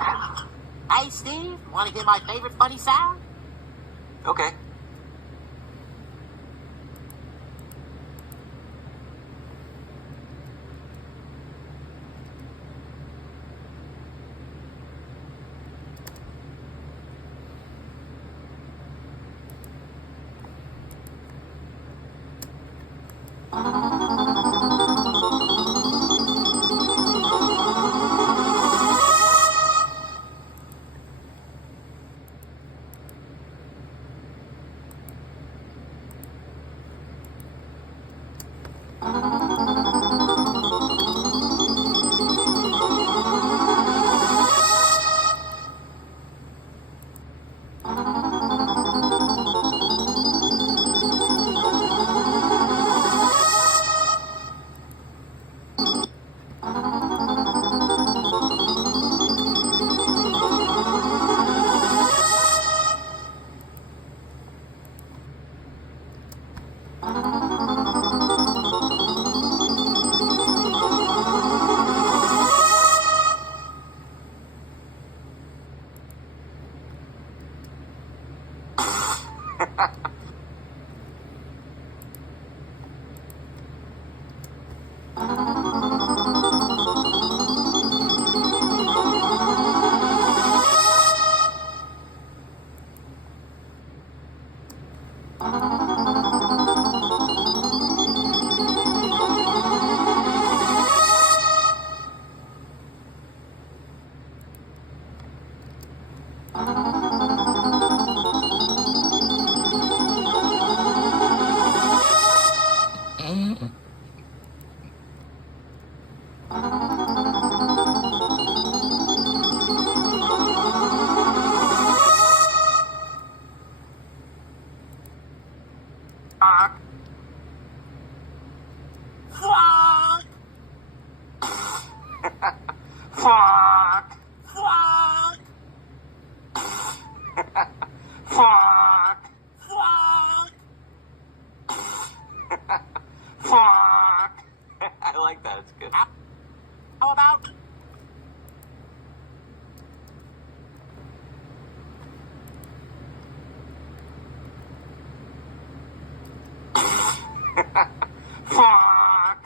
Hey, Steve, want to hear my favorite funny sound? Okay. Fuck! Fuck! Fuck! Fuck! Fuck! Fuck! I like that. It's good. How about? Fuck!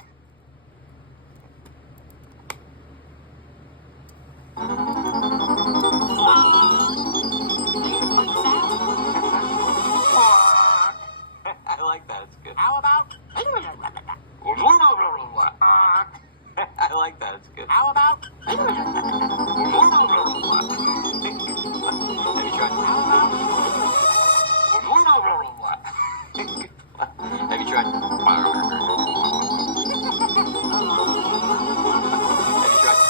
Fuck! I like that. It's good. How about? Fuck! I like that. It's good. How about? Have you tried? Have you tried? Have you tried?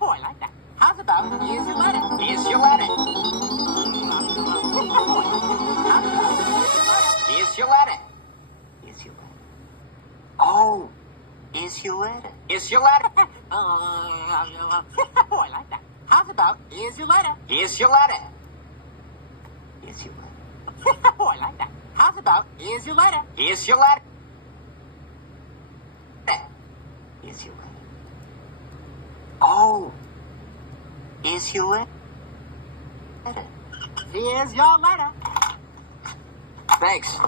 Oh, I like that. How's about? Here's your letter. Here's your letter. Here's your letter. Here's your letter. Oh, here's your letter. Here's your letter. Oh, I like that. How's about? Here's your letter. Here's your letter. Here's your letter. Oh, I like that. How's about? Here's your letter. Here's your letter. Here's your letter. Oh, here's your letter. Here's your letter. Thanks.